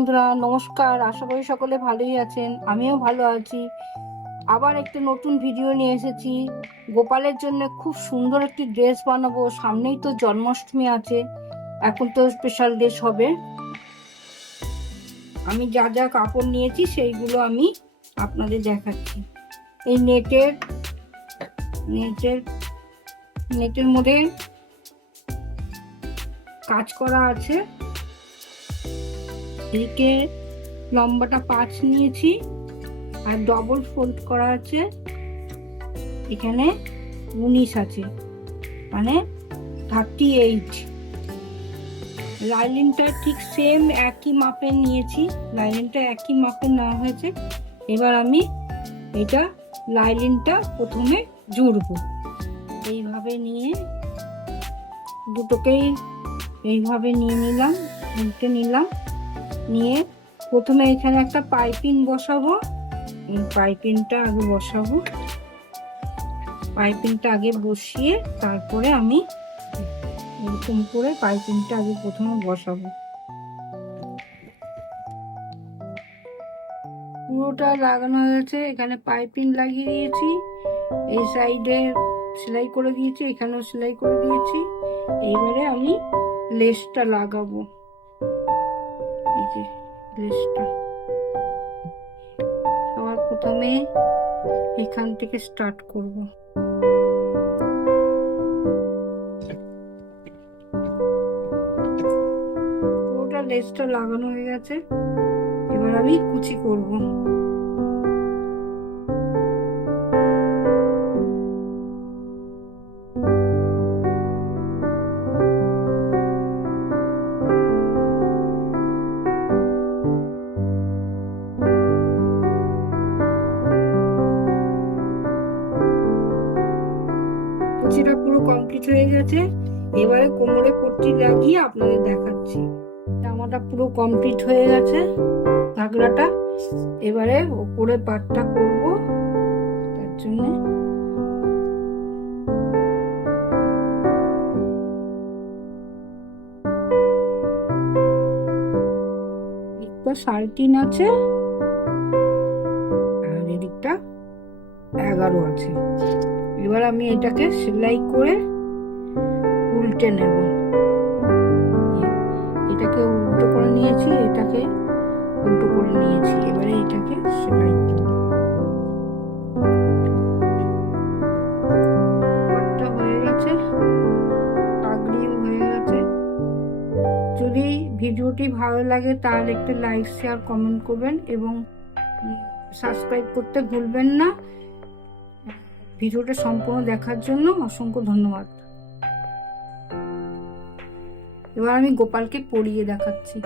বন্ধুরা, নমস্কার। আশা করি সকলে ভালোই আছেন, আমিও ভালো আছি। আবার একটা নতুন ভিডিও নিয়ে এসেছি। গোপালের জন্য খুব সুন্দর একটি ড্রেস বানাবো। সামনেই তো জন্মাষ্টমী আছে, এখন তো স্পেশাল ড্রেস হবে। আমি যা যা কাপড় নিয়েছি সেইগুলো আমি আপনাদের দেখাচ্ছি। এই নেটের মধ্যে কাজ করা আছে। এদিকে লম্বাটা 5 নিয়েছি আর ডবল ফোল্ড করা আছে। এখানে 19 আছে, মানে 38। লাইনিংটা ঠিক সেম একই মাপের নিয়েছি, লাইনিংটা একই মাপের নেওয়া হয়েছে। এবার আমি এটা লাইনিংটা প্রথমে জুড়বো। এইভাবে নিয়ে দুটোকেই এইভাবে নিয়ে নিলাম, উল্টে নিলাম। নিয়ে প্রথমে এখানে একটা পাইপিং বসাবো। এই পাইপিংটা আগে বসাবো। পাইপিংটা আগে বসিয়ে তারপরে আমি এরকম করে পাইপিংটা আগে প্রথমে বসাবো। পুরোটা লাগানো হয়েছে। এখানে পাইপিং লাগিয়ে দিয়েছি, এই সাইডে সেলাই করে দিয়েছি, এখানেও সেলাই করে দিয়েছি। এইবারে আমি লেসটা লাগাবো। এই যে লেসটা সবার প্রথমে এখান থেকে স্টার্ট করব। পুরোটা লেসটা লাগানো হয়ে গেছে। এবার আমি কুচি করব। কুচিটা পুরো কমপ্লিট হয়ে গেছে। এবারে কোমরে পট্টি লাগিয়ে আপনাদের দেখাচ্ছি। জামাটা পুরো কমপ্লিট হয়ে গেছে, ঘাগরাটা। এবারে ওপরে পাটটা করব। তার জন্য এদিকটা 3.5 আছে আর এদিকটা 11 আছে। এবার আমি এটাকে সেলাই করে উল্টে নেব। এটাকে উল্টো করে নিয়েছি, এটাকে উল্টো করে নিয়েছি। এবারে এটাকে সেলাই করব। পাটটা হয়ে গেছে, পাগড়িও হয়ে গেছে। যদি ভিডিওটি ভালো লাগে তাহলে একটু লাইক, শেয়ার, কমেন্ট করবেন এবং সাবস্ক্রাইব করতে ভুলবেন না। ভিডিওটা সম্পূর্ণ দেখার জন্য অসংখ্য ধন্যবাদ। এবার আমি গোপালকে পরিয়ে দেখাচ্ছি।